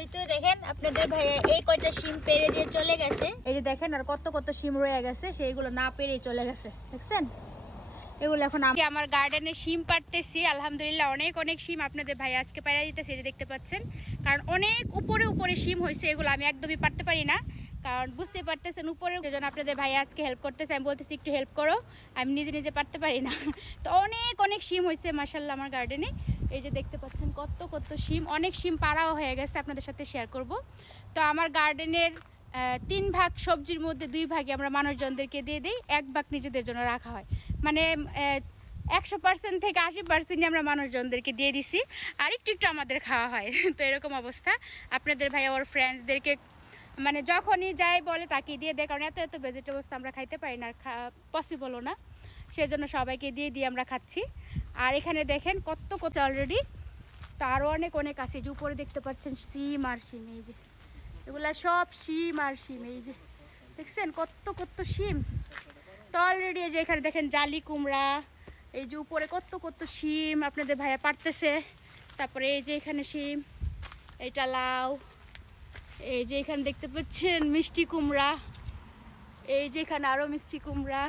এই তো দেখেন আপনাদের ভাইয়া এই কয়টা শিম পেরে দিয়ে চলে গেছে। এই যে দেখেন আর কত কত শিম রয়ে গেছে, সেইগুলো না পেরেই চলে গেছে, দেখছেন? এগুলো এখন আমি আমার গার্ডেনে শিম পাড়তেছি। আলহামদুলিল্লাহ অনেক অনেক শিম আপনাদের ভাই আজকে পাইরা দিতেছে, এই যে দেখতে পাচ্ছেন। কারণ অনেক উপরে উপরে শিম হয়েছে, এগুলো আমি একদমই পারতে পারি না, কারণ বুঝতে পারতেছেন উপরে। সেজন্য আপনাদের ভাই আজকে হেল্প করতেছে। আমি বলতেছি একটু হেল্প করো, আমি নিজে নিজে পারতে পারি না। তো অনেক অনেক শিম হয়েছে মাশাআল্লাহ আমার গার্ডেনে। এই যে দেখতে পাচ্ছেন কত কত শিম, অনেক শিম পাড়াও হয়ে গেছে, আপনাদের সাথে শেয়ার করব। তো আমার গার্ডেনের 3 ভাগ সবজির মধ্যে 2 ভাগই আমরা মানুষজনদেরকে দিয়ে দিই, 1 ভাগ নিজেদের জন্য রাখা হয়। মানে 100% থেকে 80% আমরা মানুষজনদেরকে দিয়ে দিছি, আর একটু একটু আমাদের খাওয়া হয়। তো এরকম অবস্থা। আপনাদের ভাই ওর ফ্রেন্ডসদেরকে মানে যখনই যাই বলে তাকে দিয়ে দেয়, কারণ এত এত ভেজিটেবলস আমরা খাইতে পারি না, পসিবলও না। সেজন্য সবাইকে দিয়ে দিয়ে আমরা খাচ্ছি। আর এখানে দেখেন কত কত অলরেডি, তো আরও অনেক অনেক আছে। যে উপরে দেখতে পাচ্ছেন শিম আর শিম, এই যে এগুলা সব শিম আর শিম, এই যে দেখছেন কত কত শিম। তো অলরেডি এই যে এখানে দেখেন জালি কুমড়া, এই যে উপরে কত কত শিম আপনাদের ভাইয়া পারতেছে। তারপরে এই যে এখানে শিম, এইটা লাউ, এই যে এখানে দেখতে পাচ্ছেন মিষ্টি কুমড়া, এই যে এখানে আরও মিষ্টি কুমড়া,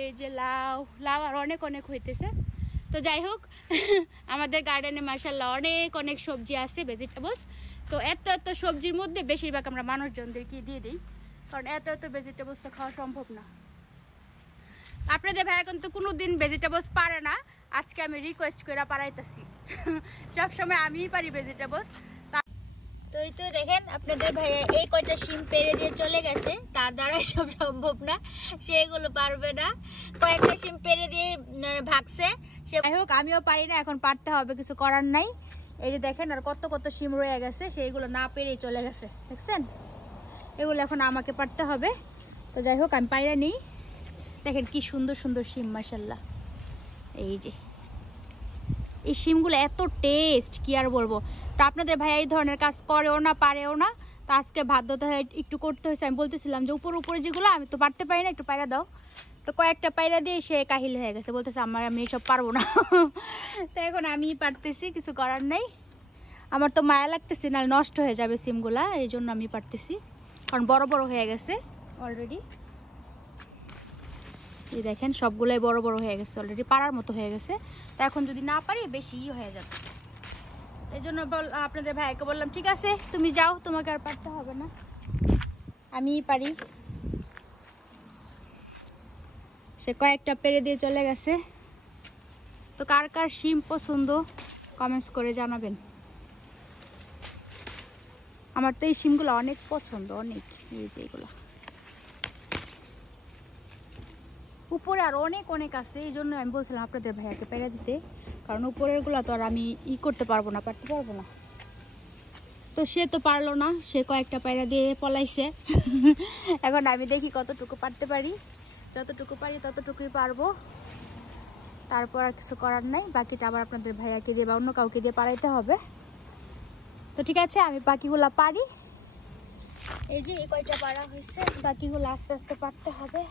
এই যে লাউ লাউ আর অনেক অনেক হইতেছে। তো যাই হোক, আমাদের গার্ডেনে মাশাআল্লাহ অনেক অনেক সবজি আছে, ভেজিটেবলস। তো এত এত সবজির মধ্যে বেশিরভাগ আমরা মানুষজনদেরকে দিয়ে দিই, কারণ এত এত ভেজিটেবলস তো খাওয়া সম্ভব না। আপনাদের ভাইয়া কিন্তু কোনো দিন ভেজিটেবলস পারে না, আজকে আমি রিকোয়েস্ট করে পারাইতেছি। সবসময় আমিই পারি ভেজিটেবলস। তো এই তো দেখেন আপনাদের ভাইয়া এই কয়টা শিম পেরে দিয়ে চলে গেছে, তার দ্বারা সব সম্ভব না, সেগুলো পারবে না। কয়েকটা শিম পেরে দিয়ে ভাগছে, সে যাই হোক আমিও পারি না, এখন পারতে হবে, কিছু করার নাই। এই যে দেখেন আর কত কত শিম রয়ে গেছে, সেইগুলো না পেরেই চলে গেছে, দেখছেন? এগুলো এখন আমাকে পারতে হবে। তো যাই হোক আমি পাইরা নিই। দেখেন কি সুন্দর সুন্দর শিম মাশাআল্লাহ। এই যে এই শিমগুলো এত টেস্ট কি আর বলবো। তো আপনাদের ভাইয়া এই ধরনের কাজ করেও না, পারেও না, তো আজকে বাধ্যতা হয়ে একটু করতে হয়েছে। আমি বলতেছিলাম যে উপরে উপরে যেগুলো আমি তো পারতে পারি না, একটু পায়রা দাও। তো কয়েকটা পায়রা দিয়ে সে কাহিল হয়ে গেছে, বলতেছে আমি এসব পারবো না। তো এখন আমি পারতেছি, কিছু করার নাই। আমার তো মায়া লাগতেছে, না নষ্ট হয়ে যাবে সিমগুলা, এই জন্য আমি পারতেছি, কারণ বড় বড় হয়ে গেছে অলরেডি। এই দেখেন সবগুলাই বড় বড় হয়ে গেছে অলরেডি, পাড়ার মতো হয়ে গেছে। তো এখন যদি না পারি বেশি হয়ে যাবে, এই জন্য আপনাদের ভাইকে বললাম ঠিক আছে তুমি যাও, তোমাকে আর পারতে হবে না, আমিই পারি। সে কয়েকটা পেরে দিয়ে চলে গেছে। তো কার কার শিম পছন্দ কমেন্টস করে জানাবেন। আমার তো এই শিমগুলো অনেক পছন্দ, অনেক। এই যে এগুলো উপরে আর অনেক অনেক আছে, এই জন্য আমি বলছিলাম আপনাদের ভাইয়াকে পেরে দিতে, কারণ উপরের গুলা তো আর আমি করতে পারবো না, পারতে পারবো না। তো সে তো পারলো না, সে কয়েকটা পায়রা দিয়ে পলাইছে। এখন আমি দেখি কতটুকু পারতে পারি, যতটুকু পারি ততটুকুই পারবো, তারপর আর কিছু করার নাই। বাকিটা আবার আপনাদের ভাইয়াকে দিয়ে বা অন্য কাউকে দিয়ে পারাইতে হবে। তো ঠিক আছে আমি বাকিগুলা পারি। এই যে এই কয়টা পারা হয়েছে, বাকিগুলো আস্তে আস্তে পারতে হবে।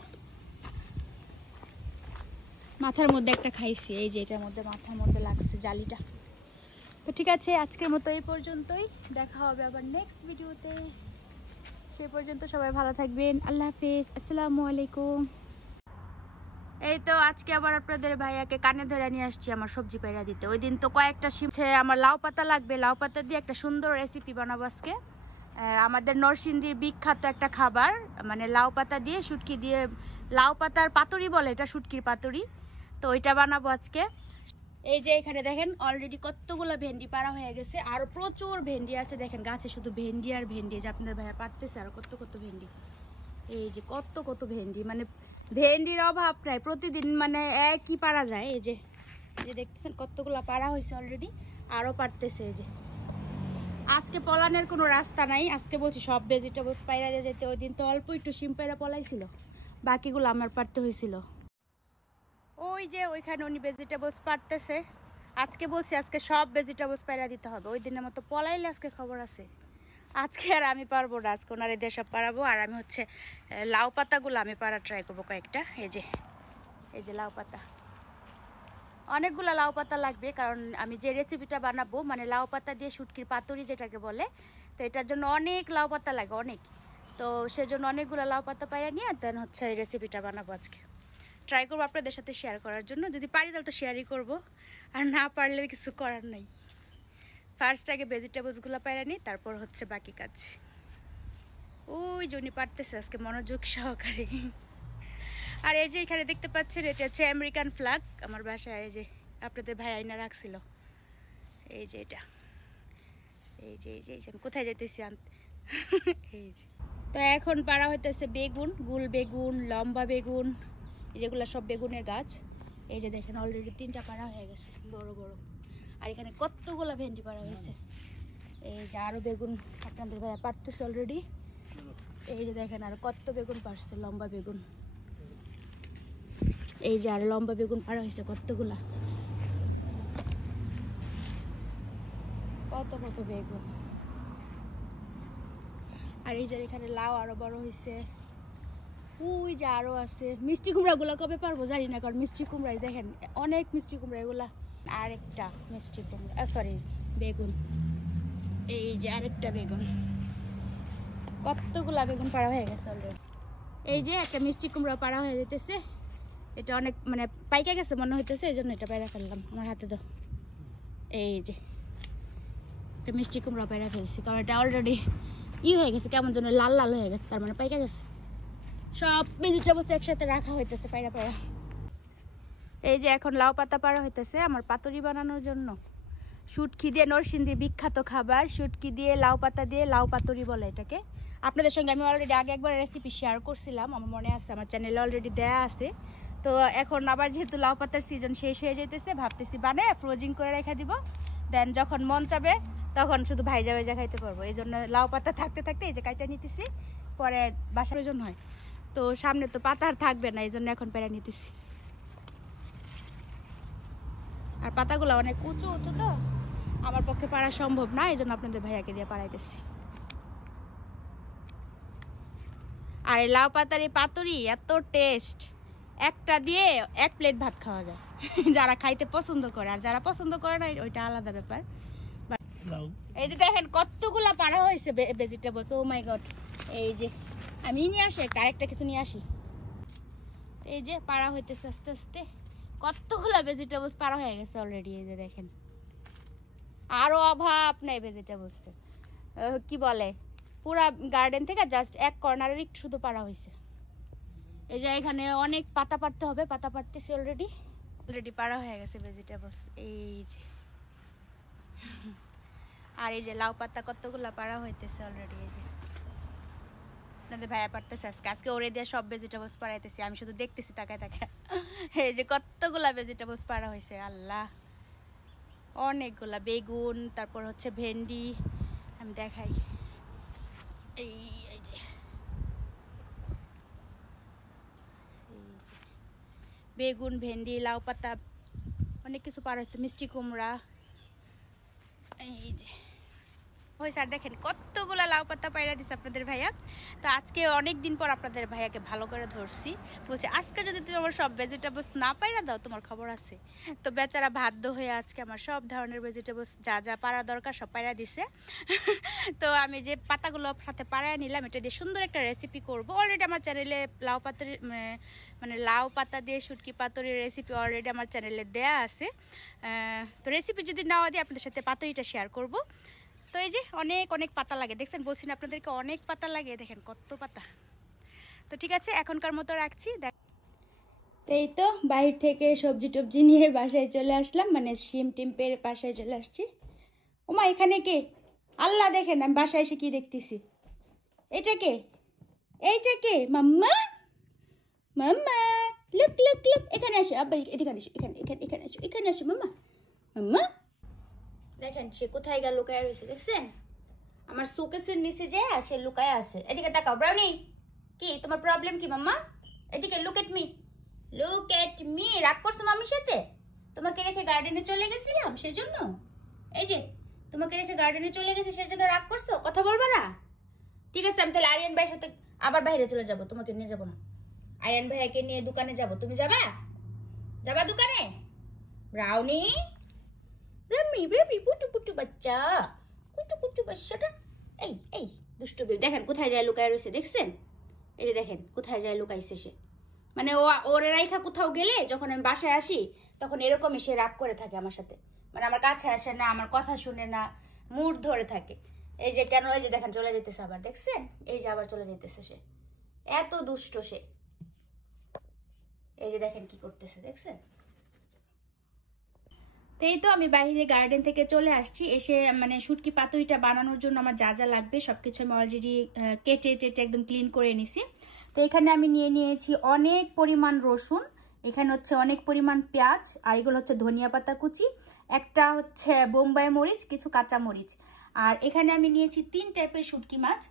মাথার মধ্যে একটা খাইছি, এই যে এটার মধ্যে মাথার মধ্যে লাগছে জালিটা। তো ঠিক আছে আজকের মতো এই পর্যন্তই, দেখা হবে আবার নেক্সট ভিডিওতে। সে পর্যন্ত সবাই ভালো থাকবেন, আল্লাহ হাফেজ, আসসালামু আলাইকুম। এই তো আজকে আবার আপনাদের ভাইয়াকে কানে ধরে নিয়ে আসছি আমার সবজি পায়রা দিতে। ওই দিন তো কয়েকটা শিম, আমার লাউ পাতা লাগবে, লাউ পাতা দিয়ে একটা সুন্দর রেসিপি বানাবো আজকে। আমাদের নরসিংদীর বিখ্যাত একটা খাবার, মানে লাউ পাতা দিয়ে শুটকি দিয়ে, লাউ পাতার পাতুরি বলে এটা, শুটকির পাতুরি। তো ওইটা বানাবো আজকে। এই যে এখানে দেখেন অলরেডি কতগুলো ভেন্ডি পাড়া হয়ে গেছে, আর প্রচুর ভেন্ডি আছে। দেখেন গাছে শুধু ভেন্ডি আর ভেন্ডি, যে আপনাদের ভাইয়া পারতেছে আর কত কত ভেন্ডি। এই যে কত কত ভেন্ডি, মানে ভেন্ডির অভাব প্রায় প্রতিদিন, মানে একই পারা যায়। এই যে দেখতেছেন কতগুলো পাড়া হয়েছে অলরেডি, আরো পারতেছে। এই যে আজকে পলানের কোনো রাস্তা নাই, আজকে বলছি সব ভেজিটেবলস পায়রা দিয়ে যেতে। ওই দিন তো অল্প একটু শিম পায়রা পলাইছিল, বাকিগুলো আমার পারতে হয়েছিল। ওই যে ওইখানে উনি ভেজিটেবলস পারতেছে, আজকে বলছি আজকে সব ভেজিটেবলস পায়রা দিতে হবে। ওই দিনের মতো পলাইলে আজকে খবর আছে, আজকে আর আমি পারবো না। আজকে ওনার এদের সব পারাবো, আর আমি হচ্ছে লাউ পাতাগুলো আমি পারা ট্রাই করবো কয়েকটা। এই যে লাউ পাতা, অনেকগুলো লাউ পাতা লাগবে, কারণ আমি যে রেসিপিটা বানাবো মানে লাউ পাতা দিয়ে শুটকির পাতুরি যেটাকে বলে, তো এটার জন্য অনেক লাউ পাতা লাগে, অনেক। তো সেজন্য অনেকগুলো লাউ পাতা পাইরা নিয়ে দেন হচ্ছে এই রেসিপিটা বানাবো আজকে। ট্রাই করবো আপনাদের সাথে শেয়ার করার জন্য, যদি পারি তাহলে তো শেয়ারই করবো, আর না পারলে কিছু করার নেই। ফার্স্ট আগে ভেজিটেবলসগুলো পাইরা নিই, তারপর হচ্ছে বাকি কাজ। ওই যে উনি পারতেছে আজকে মনোযোগ সহকারে। আর এই যে এখানে দেখতে পাচ্ছেন এটা হচ্ছে আমেরিকান ফ্ল্যাগ, আমার বাসায় এই যে আপনাদের ভাই আইনা রাখছিল, এই যে এটা, এই যে আমি কোথায় যেতেছি আনতে। এই যে তো এখন পাড়া হইতেছে বেগুন, গুল বেগুন, লম্বা বেগুন, যেগুলো সব বেগুনের গাছ। এই যে দেখেন অলরেডি 3টা পাড়া হয়ে গেছে বড় বড়, আর এখানে কতগুলো ভেন্ডি পাড়া হয়েছে। এই যে আরো বেগুন আপনাদের ভাইয়া পাড়তেছে অলরেডি। এই যে দেখেন আর কত বেগুন পাড়ছে, লম্বা বেগুন। এই যে আর লম্বা বেগুন পাড়া হয়েছে কতগুলা, কত কত বেগুন। আর এই যে এখানে লাউ আরো বড় হয়েছে, ওই যে আরো আছে। মিষ্টি কুমড়া গুলা কবে পারবো জানি না, কারণ মিষ্টি কুমড়াই দেখেন অনেক মিষ্টি কুমড়া এগুলা। আরেকটা মিষ্টি কুমড়া, সরি বেগুন, এই যে আরেকটা বেগুন, কতগুলা বেগুন পাড়া হয়ে গেছে অলরেডি। এই যে একটা মিষ্টি কুমড়া পাড়া হয়ে যেতেছে, এটা অনেক মানে পাইকা গেছে মনে হইতেছে, এই জন্য এটা পায়রা ফেললাম, আমার হাতে দাও। এই যে একটা মিষ্টি কুমড়া পায়রা ফেলছি, কারণ এটা অলরেডি হয়ে গেছে, কেমন যেন লাল লাল হয়ে গেছে, তার মানে পাইকা গেছে। সব ভেজিটেবলস একসাথে রাখা হইতেছে পায়রা পায়রা। এই যে এখন লাউ পাতা পাড়া হইতেছে আমার পাতুরি বানানোর জন্য। শুটকি দিয়ে, নরসিংদীর বিখ্যাত খাবার শুটকি দিয়ে লাউ পাতা দিয়ে লাউ পাতুরি বলে এটাকে। আপনাদের সঙ্গে আমি অলরেডি আগে একবার রেসিপি শেয়ার করছিলাম, আমার মনে আছে, আমার চ্যানেলে অলরেডি দেয়া আছে। তো এখন আবার যেহেতু লাউ পাতার সিজন শেষ হয়ে যেতেছে, ভাবতেছি বানায় ফ্রোজিং করে রেখে দিব, দেন যখন মন চাবে তখন শুধু ভাইজা ভাইজা খাইতে পারবো। এই জন্য লাউ পাতা থাকতে থাকতে এই যে কাইটা নিতেছি, পরে বাসার প্রয়োজন হয়, তো সামনে তো পাতা আর থাকবে না, এই জন্য এখন পেড়া নিতেছি। আর পাতাগুলো অনেক উঁচু উঁচু, তো আমার পক্ষে পারা সম্ভব না, এই জন্য আপনাদের ভাইয়াকে দিয়ে পাড়াইতেছি। আর এই লাউ পাতার এই পাতুরি এত টেস্ট, একটা দিয়ে 1 প্লেট ভাত খাওয়া যায়। যারা খাইতে পছন্দ করে, আর যারা পছন্দ করে না ওইটা আলাদা ব্যাপার। এই যে দেখেন কতগুলা পাড়া হয়েছে ভেজিটেবলস, ও মাই গড। এই যে আমি নিয়ে আসি আরেকটা কিছু নিয়ে আসি। এই যে পাড়া হইতেছে আস্তে আস্তে, কতগুলা ভেজিটেবলস পাড়া হয়ে গেছে অলরেডি। এই যে দেখেন আরো অভাব নাই ভেজিটেবলস, কি বলে পুরা গার্ডেন থেকে জাস্ট এক কর্নারের একটু শুধু পাড়া হয়েছে। এই যে এখানে অনেক পাতা পাড়তে হবে, পাতা পাড়তেছি অলরেডি পাড়া হয়ে গেছে ভেজিটেবলস। এই যে আর এই যে লাউ পাতা কতগুলা পাড়া হইতেছে অলরেডি। এই যে আপনাদের ভাইয়া পারতেছে আজকে ওরে দিয়ে সব ভেজিটেবলস পাড়াইতেছি, আমি শুধু দেখতেছি তাকায় তাকায়। এই যে কতগুলা ভেজিটেবলস পাড়া হয়েছে, আল্লাহ অনেকগুলা। বেগুন, তারপর হচ্ছে ভেন্ডি, আমি দেখাই। এই যে বেগুন, ভেন্ডি, লাউ পাতা, অনেক কিছু পাড়া হয়েছে, মিষ্টি কুমড়া। এই যে হয়েছে, আর দেখেন কতগুলা লাউ পাতা পায়রা দিছে আপনাদের ভাইয়া। তো আজকে অনেক দিন পর আপনাদের ভাইয়াকে ভালো করে ধরছি, বলছে আজকে যদি তুমি আমার সব ভেজিটেবলস না পায়রা দাও তোমার খবর আছে। তো বেচারা বাধ্য হয়ে আজকে আমার সব ধরনের ভেজিটেবলস যা যা পাড়া দরকার সব পায়রা দিছে। তো আমি যে পাতাগুলো হাতে পাড়ায় নিলাম, এটা দিয়ে সুন্দর একটা রেসিপি করব। অলরেডি আমার চ্যানেলে লাউ পাতার মানে লাউ পাতা দিয়ে শুটকি পাতুরির রেসিপি অলরেডি আমার চ্যানেলে দেয়া আছে। তো রেসিপি যদি নাও দিই আপনাদের সাথে পাতুরিটা শেয়ার করব। তো এই যে অনেক অনেক পাতা লাগে, দেখছেন বলছি না আপনাদেরকে অনেক পাতা লাগে, দেখেন কত পাতা। তো ঠিক আছে এখনকার মতো রাখছি। এই তো বাইরে থেকে সবজি টবজি নিয়ে বাসায় চলে আসলাম, মানে শিম টিম পেরে বাসায় চলে আসছি। ওমা এখানে কে? আল্লাহ দেখেন আমি বাসায় এসে কি দেখতেছি। এটা কে? এইটা কে? মাম্মা, মাম্মা, লুক লুক লুক, এখানে আসো, আব্বা এখানে আসো, এখানে এখানে এখানে আসো, এখানে আসো মাম্মা। মাম্মা দেখেন সে কোথায় গেল, লুকায় রয়েছে, দেখছেন আমার শোকেসের নিচে যে সে লুকায় আছে। এদিকে তাকাও ব্রাউনি, কি তোমার প্রবলেম কি মাম্মা? এদিকে look at me, look at me. রাগ করছো মাম্মির সাথে? তোমাকে রেখে গার্ডেনে চলে গেছিলাম সেজন্য? এই যে তোমাকে রেখে গার্ডেনে চলে গেছি সেজন্য রাগ করছো? কথা বলবা না? ঠিক আছে আমি তাহলে আরিয়ান ভাইয়ের সাথে আবার বাইরে চলে যাব, তোমাকে নিয়ে যাবো না। আরিয়ান ভাইয়াকে নিয়ে দোকানে যাব, তুমি যাবা? যাবা দোকানে? রাউনি রামি বেবি পুটু পুটু বাচ্চা, কুটু কুটু বাচ্চাটা। এই এই দুষ্টু বেবি দেখেন কোথায় যায় লুকায় রয়েছে, দেখছেন? এই যে দেখেন কোথায় যায় লুকাইছে সে। মানে ওরে রাইখা কোথাও গেলে যখন আমি বাসায় আসি তখন এরকমই সে রাগ করে থাকে আমার সাথে, মানে আমার কাছে আসে না, আমার কথা শুনে না, মুড ধরে থাকে। এই যে কেন, এই যে দেখেন চলে যেতেছে আবার, দেখছেন? এই যে আবার চলে যেতেছে সে, এত দুষ্ট সে। এই যে দেখেন কি করতেছে, দেখছেন? তো এই তো আমি বাইরে গার্ডেন থেকে চলে আসছি, এসে মানে শুটকি পাতুরিটা বানানোর জন্য আমার যা যা লাগবে সবকিছু আমি অলরেডি কেটে টেটে একদম ক্লিন করে নিছি। তো এখানে আমি নিয়ে নিয়েছি অনেক পরিমাণ রসুন, এখানে হচ্ছে অনেক পরিমাণ পেঁয়াজ, আর এগুলো হচ্ছে ধনিয়া পাতা কুচি, একটা হচ্ছে বোম্বাই মরিচ, কিছু কাঁচা মরিচ। আর এখানে আমি নিয়েছি 3 টাইপের শুটকি মাছ।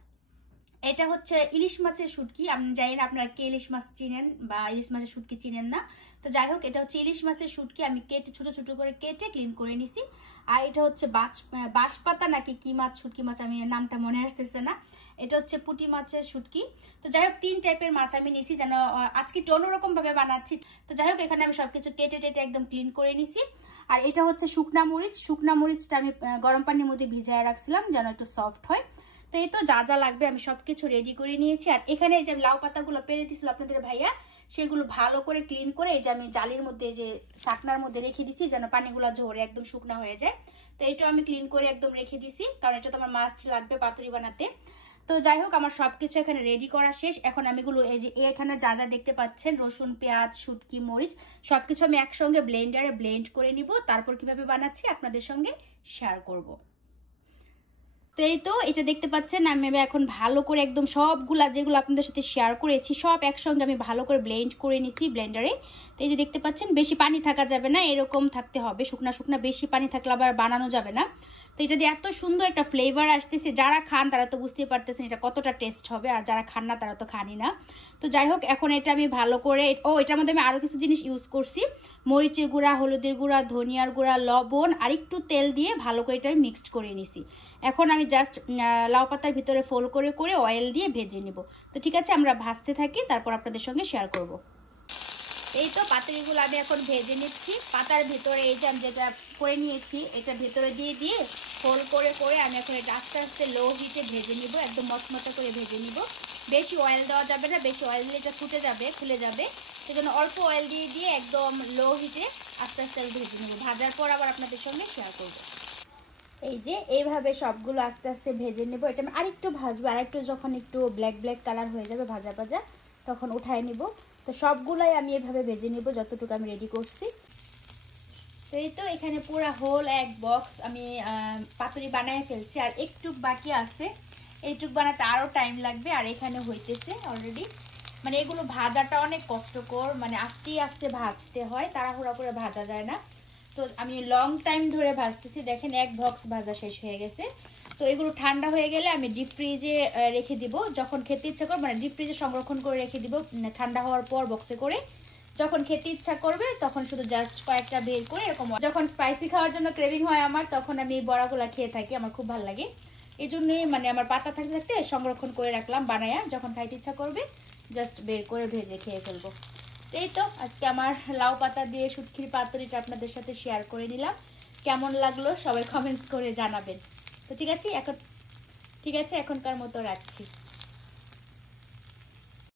এটা হচ্ছে ইলিশ মাছের শুটকি, আমি জানি না আপনারা কে ইলিশ মাছ চিনেন বা ইলিশ মাছের শুটকি চিনেন না, তো যাই হোক এটা হচ্ছে ইলিশ মাছের শুটকি, আমি কেটে ছোট ছোট করে কেটে ক্লিন করে নিছি। আর এটা হচ্ছে বাঁশপাতা নাকি কি মাছ, শুটকি মাছ, আমি নামটা মনে আসতেছে না। এটা হচ্ছে পুঁটি মাছের শুটকি। তো যাই হোক 3 টাইপের মাছ আমি নিছি, যেন আজকে একটু অন্যরকম ভাবে বানাচ্ছি। তো যাই হোক এখানে আমি সবকিছু কেটে টেটে একদম ক্লিন করে নিছি। আর এটা হচ্ছে শুকনা মরিচ, শুকনা মরিচটা আমি গরম পানির মধ্যে ভিজায় রাখছিলাম যেন একটু সফট হয়। তো এই তো যা যা লাগবে আমি সবকিছু রেডি করে নিয়েছি। আর এখানে এই যে লাউ পাতাগুলো পেরে দিছিল আপনাদের ভাইয়া, সেগুলো ভালো করে ক্লিন করে এই যে আমি জালির মধ্যে, যে শাকনার মধ্যে রেখে দিছি যেন পানিগুলো ঝরে একদম শুকনা হয়ে যায়। তো এইটা আমি ক্লিন করে একদম রেখে দিছি, কারণ এটা তো আমার মাস্ট লাগবে পাতুরি বানাতে। তো যাই হোক আমার সবকিছু এখানে রেডি করা শেষ। এখন আমি এগুলো এই যে এখানে যা যা দেখতে পাচ্ছেন, রসুন, পেঁয়াজ, শুটকি, মরিচ, সবকিছু আমি একসঙ্গে ব্লেন্ডারে ব্লেন্ড করে নিব, তারপর কিভাবে বানাচ্ছি আপনাদের সঙ্গে শেয়ার করব। তো এই তো এটা দেখতে পাচ্ছেন আমি এখন ভালো করে একদম সবগুলা যেগুলো আপনাদের সাথে শেয়ার করেছি সব একসঙ্গে আমি ভালো করে ব্লেন্ড করে নিছি ব্লেন্ডারে। তো এই যে দেখতে পাচ্ছেন বেশি পানি থাকা যাবে না, এরকম থাকতে হবে শুকনা শুকনা, বেশি পানি থাকলে আবার বানানো যাবে না। তো এটা দিয়ে এত সুন্দর একটা ফ্লেভার আসতেছে, যারা খান তারা তো বুঝতে পারতেছেন এটা কতটা টেস্ট হবে, আর যারা খান না তারা তো খানি না। তো যাই হোক এখন এটা আমি ভালো করে, এটার মধ্যে আমি আরো কিছু জিনিস ইউজ করছি, মরিচের গুঁড়া, হলুদের গুঁড়া, ধনিয়ার গুঁড়া, লবণ আর একটু তেল দিয়ে ভালো করে এটা আমি মিক্সড করে নিছি। এখন আমি জাস্ট লাউ পাতার ভিতরে ফোল্ড করে করে অয়েল দিয়ে ভেজে নিব। তো ঠিক আছে আমরা ভাজতে থাকি, তারপর আপনাদের সঙ্গে শেয়ার করব। এই তো পাতুরিগুলো আমি এখন ভেজে নিচ্ছি। পাতার ভিতরে এই যে আমি যেটা করে নিয়েছি এটা ভেতরে দিয়ে দিয়ে ফোল্ড করে করে আমি এখন এটা আস্তে আস্তে লো হিটে ভেজে নিব, একদম মচমচে করে ভেজে নিব। বেশি অয়েল দেওয়া যাবে না, বেশি অয়েল দিলে এটা ফুটে যাবে, খুলে যাবে। সেজন্য অল্প অয়েল দিয়ে দিয়ে একদম লো হিটে আস্তে আস্তে ভেজে নেব। ভাজার পর আবার আপনাদের সঙ্গে শেয়ার করব। এই যে এইভাবে সবগুলো আস্তে আস্তে ভেজে নেব। এটা আমি আরেকটু ভাজবো, আরেকটু যখন একটু ব্ল্যাক ব্ল্যাক কালার হয়ে যাবে ভাজা ভাজা তখন উঠায় নিব। তো সবগুলাই আমি এভাবে ভেজে নিব যতটুকু আমি রেডি করছি। তো এই তো এখানে পুরো হোল এক বক্স আমি পাতুরি বানায় ফেলছি, আর একটু বাকি আছে, এইটুক বানাতে আরও টাইম লাগবে। আর এখানে হইতেছে অলরেডি, মানে এগুলো ভাজাটা অনেক কষ্টকর, মানে আস্তে আস্তে ভাজতে হয়, তাড়াহুড়া করে ভাজা যায় না। তো আমি লং টাইম ধরে ভাজতেছি, দেখেন এক বক্স ভাজা শেষ হয়ে গেছে। তো এগুলো ঠান্ডা হয়ে গেলে আমি ডিপ ফ্রিজে রেখে দিব, যখন খেতে ইচ্ছা করবে মানে ডিপ ফ্রিজে সংরক্ষণ করে রেখে দিব ঠান্ডা হওয়ার পর বক্সে করে, যখন খেতে ইচ্ছা করবে তখন শুধু জাস্ট কয়েকটা বের করে এরকম, যখন স্পাইসি খাওয়ার জন্য ক্রেভিং হয় আমার তখন আমি এই বড়াগুলা খেয়ে থাকি, আমার খুব ভালো লাগে। এই জন্যই মানে আমার পাতা থাকতে থাকতে সংরক্ষণ করে রাখলাম বানায়া, যখন খাইতে ইচ্ছা করবে জাস্ট বের করে ভেজে খেয়ে ফেলবো। এই তো আজকে আমার লাউ পাতা দিয়ে শুটকির পাতুরিটা আপনাদের সাথে শেয়ার করে নিলাম। কেমন লাগলো সবাই কমেন্টস করে জানাবেন। তো ঠিক আছে এখনকার মতো রাখছি।